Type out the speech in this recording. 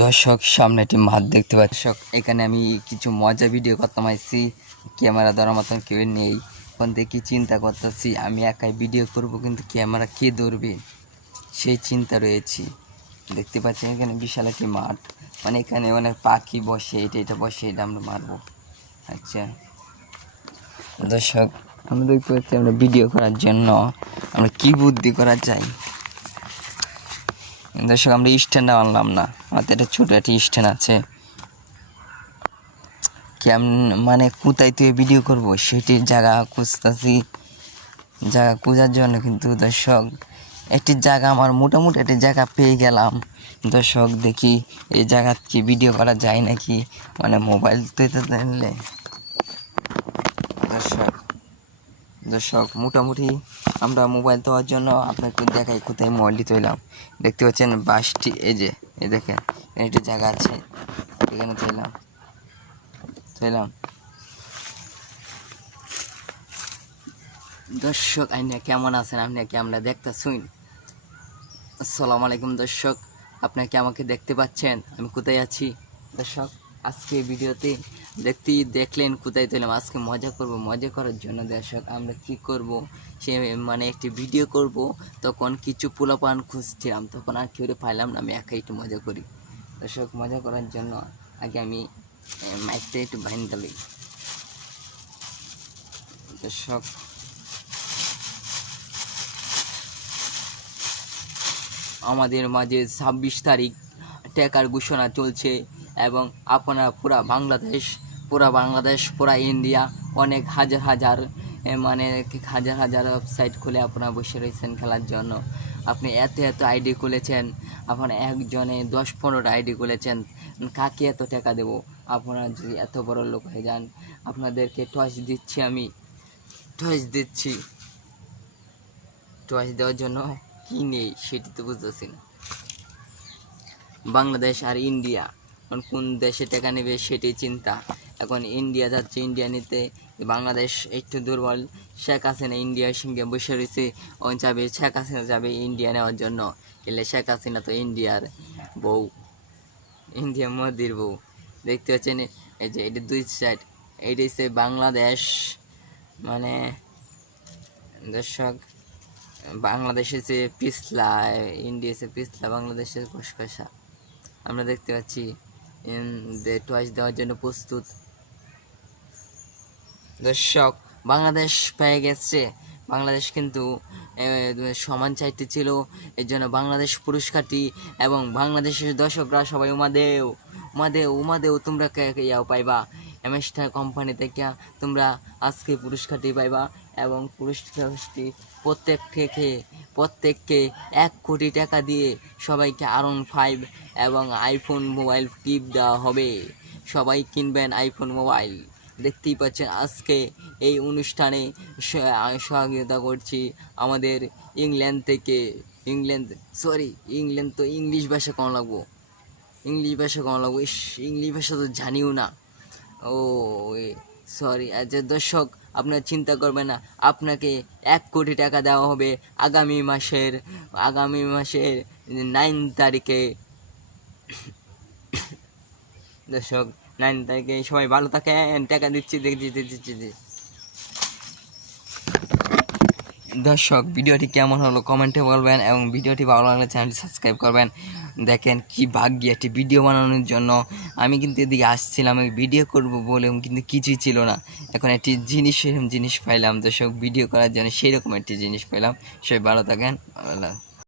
দর্শক সামনে একটি মাঠ দেখতে পাচ্ছি। দর্শক এখানে আমি কিছু মজা ভিডিও করতাম আইছি, ক্যামেরা ধরার মতন কেউ নেই। এখন দেখি চিন্তা করতেছি আমি একাই ভিডিও করব, কিন্তু ক্যামেরা কে ধরবে সেই চিন্তা রয়েছি। দেখতে পাচ্ছেন এখানে বিশাল একটি মাঠ, মানে এখানে অনেক পাখি বসে, এটা বসে, এটা আমরা মারবো। আচ্ছা দর্শক আমরা দেখতে পাচ্ছি আমরা ভিডিও করার জন্য আমরা কি বুদ্ধি করা যায়। দর্শক আমরা স্ট্যান্ড আনলাম না, আমাদের একটা ছোটো একটি স্ট্যান্ড আছে। মানে কোথায় তুই ভিডিও করব সেটির জায়গা খুঁজতেছি, জায়গা খোঁজার জন্য। কিন্তু দর্শক একটি জায়গা আমার মোটামুটি একটি জায়গা পেয়ে গেলাম। দর্শক দেখি এই জায়গা কি ভিডিও করা যায় নাকি, মানে মোবাইল তো নিলে। দর্শক মোটামুটি আমরা মোবাইল দেওয়ার জন্য আপনাকে দেখাই কোথায় মোবাইলটি তৈলাম। দেখতে পাচ্ছেন বাসটি, এই দেখেন একটি জায়গা আছে, এখানে তৈলাম। দর্শক আপনি কেমন আছেন, আপনি কি আমরা দেখতেছুন? আসসালামু আলাইকুম দর্শক, আপনাকে আমাকে দেখতে পাচ্ছেন আমি কোথায় আছি? দর্শক আজকে ভিডিওতে দেখলেন কোথায় তৈলাম। আজকে মজা করব, মজা করার জন্য দর্শক আমরা কি করব, সে মানে একটি ভিডিও করব। তখন কিছু পোলাপান খুঁজছিলাম, তখন আর কেউ পাইলাম না, আমি একাই একটু মজা করি। দর্শক মজা করার জন্য আগে আমি মাইকটা একটু বাইন্দা লই। দর্শক আমাদের মাঝে 26 তারিখ টাকার ঘোষণা চলছে, এবং আপনারা পুরা বাংলাদেশ পুরা ইন্ডিয়া অনেক হাজার মানে হাজার ওয়েবসাইট খুলে আপনারা বসে রয়েছেন খেলার জন্য। আপনি এত আইডি খুলেছেন, আপনারা একজনে 10-15টা আইডি খুলেছেন, কাকে এত টাকা দেব? আপনারা যদি এত বড় লোক হয়ে যান, আপনাদেরকে টস দিচ্ছি। টস দেওয়ার জন্য কি নেই সেটি তো বুঝতেছি না। বাংলাদেশ আর ইন্ডিয়া কোন দেশে টাকা নেবে সেটাই চিন্তা। এখন ইন্ডিয়া যাচ্ছে, ইন্ডিয়া নিতে বাংলাদেশ একটু দুর্বল। শেখ হাসিনা ইন্ডিয়ার সঙ্গে বসে রয়েছে, শেখ হাসিনা যাবে ইন্ডিয়া নেওয়ার জন্য। এলে শেখ হাসিনা তো ইন্ডিয়ার বউ, ইন্ডিয়া মোদির বউ। দেখতে পাচ্ছেন এই যে এটা দুই সাইড, এইটা হচ্ছে বাংলাদেশ, মানে দর্শক বাংলাদেশের যে পিছলা, ইন্ডিয়া সে পিছলা, বাংলাদেশের কষকষা। আমরা দেখতে পাচ্ছি টয়েস দেওয়ার জন্য প্রস্তুত। দর্শক বাংলাদেশ পেয়ে গেছে, বাংলাদেশ কিন্তু সমান চাইতে ছিল, এর জন্য বাংলাদেশ পুরস্কারটি, এবং বাংলাদেশের দর্শকরা সবাই উমাদেও তোমরা ইয়াও পাইবা, এমএস্টার কোম্পানি থেকে তোমরা আজকে পুরস্কারটি পাইবা। এবং পুরস্কারটি প্রত্যেককে 1 কোটি টাকা দিয়ে সবাইকে R15 এবং আইফোন মোবাইল গিফট দেওয়া হবে। সবাই কিনবেন আইফোন মোবাইল। দেখতেই পাচ্ছেন আজকে এই অনুষ্ঠানে সহযোগিতা করছি আমাদের ইংল্যান্ড থেকে। ইংল্যান্ড তো ইংলিশ ভাষা কম লাগবো, ইংলিশ ভাষা তো জানিও না। সরি। আচ্ছা দর্শক আপনারা চিন্তা করবেন না, আপনাকে 1 কোটি টাকা দেওয়া হবে আগামী মাসের 9 তারিখে। দর্শক 9 তারিখে সবাই ভালো থাকেন, টাকা দিচ্ছি। দর্শক ভিডিওটি কেমন হলো কমেন্টে বলবেন, এবং ভিডিওটি ভালো লাগলে চ্যানেলটি সাবস্ক্রাইব করবেন। দেখেন কি ভাগ্য একটি ভিডিও বানানোর জন্য। আমি কিন্তু এদিকে আসছিলাম ভিডিও করব বলে, কিন্তু কিছুই ছিল না। এখন একটি জিনিস পাইলাম দর্শক, ভিডিও করার জন্য সেই রকম একটি জিনিস পাইলাম। সবাই ভালো থাকেন।